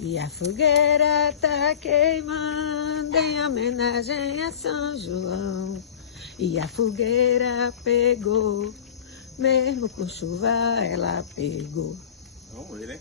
E a fogueira tá queimando em homenagem a São João. E a fogueira pegou, mesmo com chuva ela pegou. Vamos ver, né?